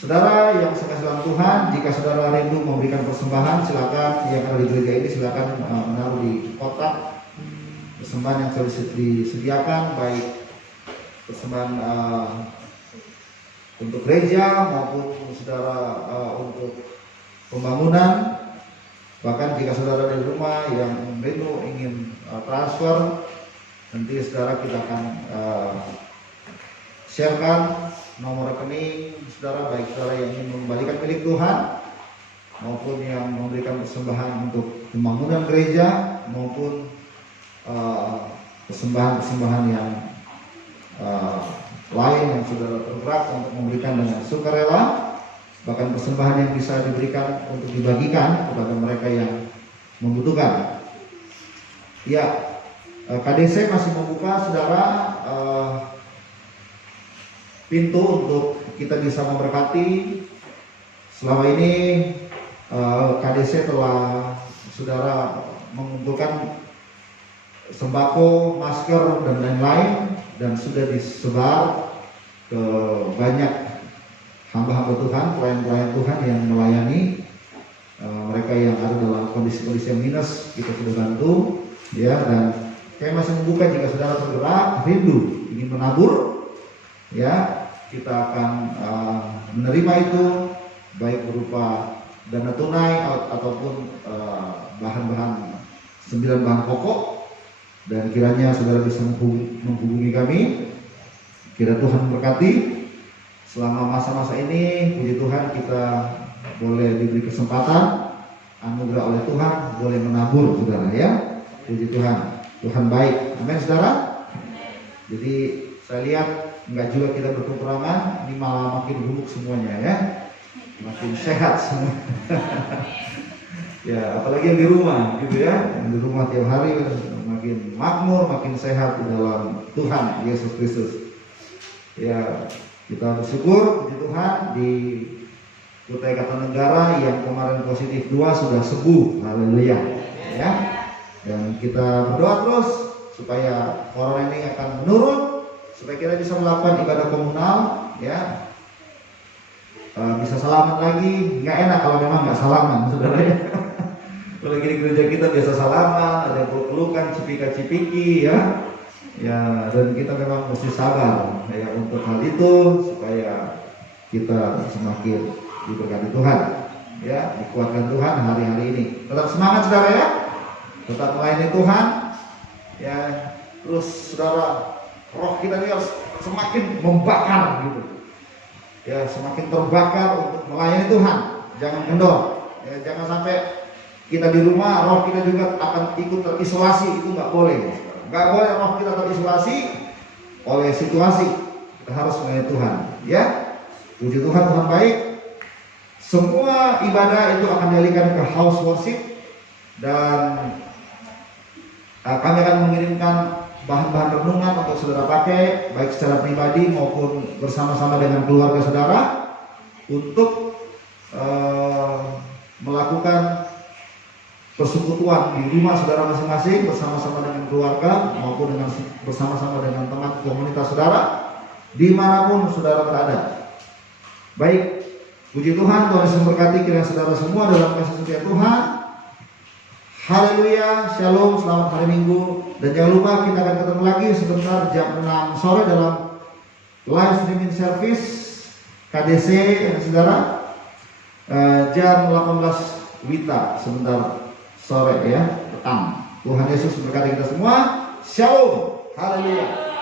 Saudara yang saya kasih dalam Tuhan, jika saudara rindu memberikan persembahan, silakan yang ada di gereja ini silakan menaruh di kotak persembahan yang sudah disediakan, baik persembahan untuk gereja maupun saudara untuk pembangunan. Bahkan jika saudara di rumah yang rindu ingin transfer, nanti saudara kita akan sharekan nomor rekening saudara, baik saudara yang ingin mengembalikan milik Tuhan maupun yang memberikan persembahan untuk pembangunan gereja, maupun persembahan-persembahan yang lain yang saudara tergerak untuk memberikan dengan sukarela, bahkan persembahan yang bisa diberikan untuk dibagikan kepada mereka yang membutuhkan. Ya, KDC masih membuka saudara pintu untuk kita bisa memberkati. Selama ini KDC telah saudara mengumpulkan sembako, masker, dan lain-lain, dan sudah disebar ke banyak hamba-hamba Tuhan, pelayan-pelayan Tuhan yang melayani mereka yang ada dalam kondisi-kondisi yang minus. Kita sudah bantu, ya, dan saya masih membuka jika saudara tergerak, rindu, ingin menabur, ya, kita akan menerima itu, baik berupa dana tunai ataupun bahan-bahan 9 bahan pokok. Dan kiranya saudara bisa menghubungi kami. Kira Tuhan berkati selama masa-masa ini. Puji Tuhan, kita boleh diberi kesempatan, anugerah oleh Tuhan, boleh menabur saudara, ya. Puji Tuhan, Tuhan baik. Amin saudara. Jadi saya lihat enggak juga kita berkekurangan, ini malah makin gemuk semuanya, ya, makin sehat semua. Ya, apalagi yang di rumah gitu, ya, yang di rumah tiap hari makin makmur, makin sehat di dalam Tuhan Yesus Kristus. Ya, kita bersyukur, puji Tuhan, di Kutai Kartanegara yang kemarin positif 2 sudah sembuh, haleluya, ya. Dan kita berdoa terus supaya corona ini akan menurun, supaya kita bisa melakukan ibadah komunal, ya. Bisa salaman lagi. Nggak enak kalau memang nggak salaman, saudara, ya. Kalau di gereja kita biasa salaman, ada pelukan, cipika-cipiki, ya. Ya, dan kita memang mesti sabar, ya, untuk hal itu supaya kita semakin diberkati Tuhan, ya, dikuatkan Tuhan hari-hari ini. Tetap semangat saudara, ya. Tetap melayani Tuhan, ya. Terus saudara, roh kita ini harus semakin membakar gitu. Ya, semakin terbakar untuk melayani Tuhan. Jangan kendor. Ya, jangan sampai kita di rumah, roh kita juga akan ikut terisolasi, itu nggak boleh. Gak boleh roh kita terisolasi oleh situasi. Kita harus melayani Tuhan. Ya, puji Tuhan, Tuhan baik. Semua ibadah itu akan dialihkan ke house worship, dan kami akan mengirimkan bahan-bahan renungan untuk saudara pakai, baik secara pribadi maupun bersama-sama dengan keluarga saudara, untuk melakukan persekutuan di rumah saudara masing-masing bersama-sama dengan keluarga maupun dengan bersama-sama dengan teman komunitas saudara dimanapun saudara berada. Baik, puji Tuhan, Tuhan Yesus memberkati kiranya saudara semua dalam kasih setia Tuhan. Haleluya, shalom, selamat hari Minggu. Dan jangan lupa kita akan ketemu lagi sebentar jam 6 sore dalam live streaming service KDC saudara, jam 18 WITA sebentar sore ya, petang. Tuhan Yesus memberkati kita semua. Shalom, haleluya.